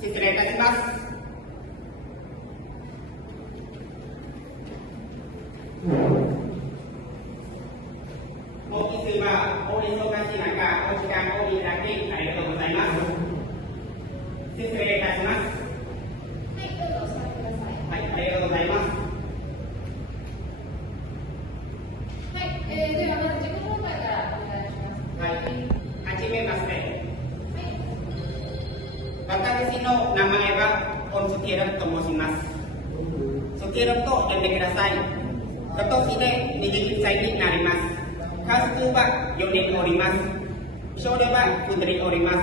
失礼いたします。本日はお忙しい中、お時間をいただきありがとうございます。失礼いたします。はい、どうぞお座りください。はい、ありがとうございます。はい、ではまず自己紹介からお願いします。はい、はじめまして。はい。私の名前はポンスティラルと申します。スティラルと呼んでください。今年で20歳になります。家族は4人おります。少女は2人おります。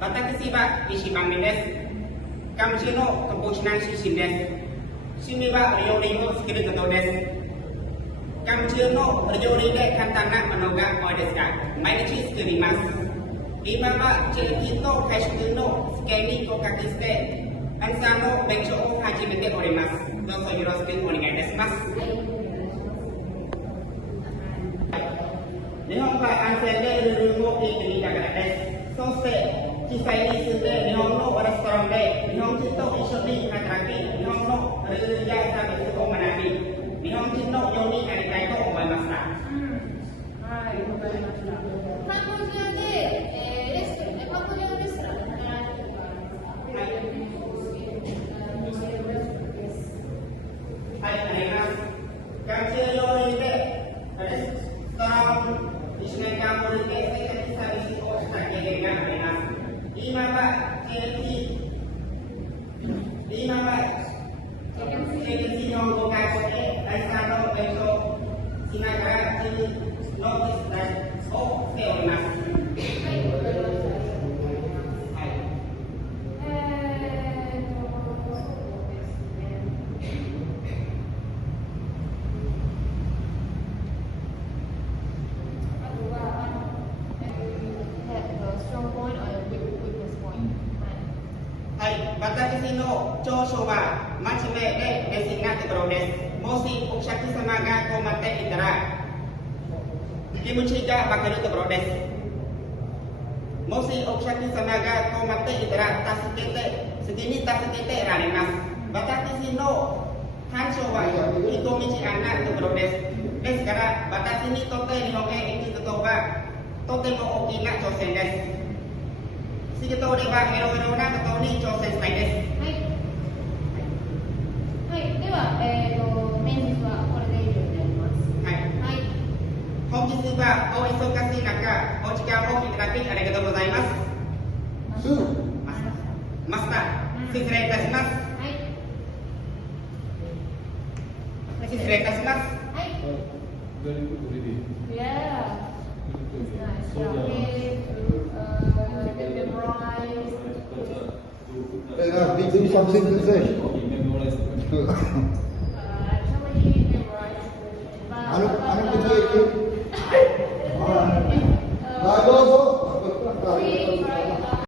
私は石番目です。カムチのカポチナン出身です。趣味は料理を作ることです。カムチの料理で簡単なものが多いですが、毎日作ります。今はチェキと会食のスケに合格して、アンサーの勉強を始めております。どうぞよろしくお願いいたします。日本は安全でルールを聞いてみたからです。そして実際に住んで日本のレストランで日本人と一緒に働き、日本のルールやサービスを学び、日本人のようになりたいと思いました。はい、わかりました。カンボジアで、レストランで、カンボジアのレストランで働いてることがありますか？はい。はい、あります。学習用意でレストラン1年間ぶりで生活サービスをした経験があります。今は日本語学校で第3の勉強しながら自分の手伝いをしております。はい、わかりました。はい。そうですね。あとは、strong point or weakness point。はい、私の長所は真面目で熱心なところです。もしお客様が困っていたら、気持ちがわかるところです。もしお客様が困っていたら、すぐに助けてられます。私の短所は人道案なところです。ですから、私にとって日本へ行くことはとても大きな挑戦です。仕事ではいろいろなことに挑戦したいです。はい。はい、では、面接はこれで以上になります。はい。はい。本日はお忙しい中、お時間をいただきありがとうございます。マスター、失礼いたします。はい。失礼いたします。はい。Very good already. Yeah. Nice. Okay. Memorize. We do something to say. Memorize.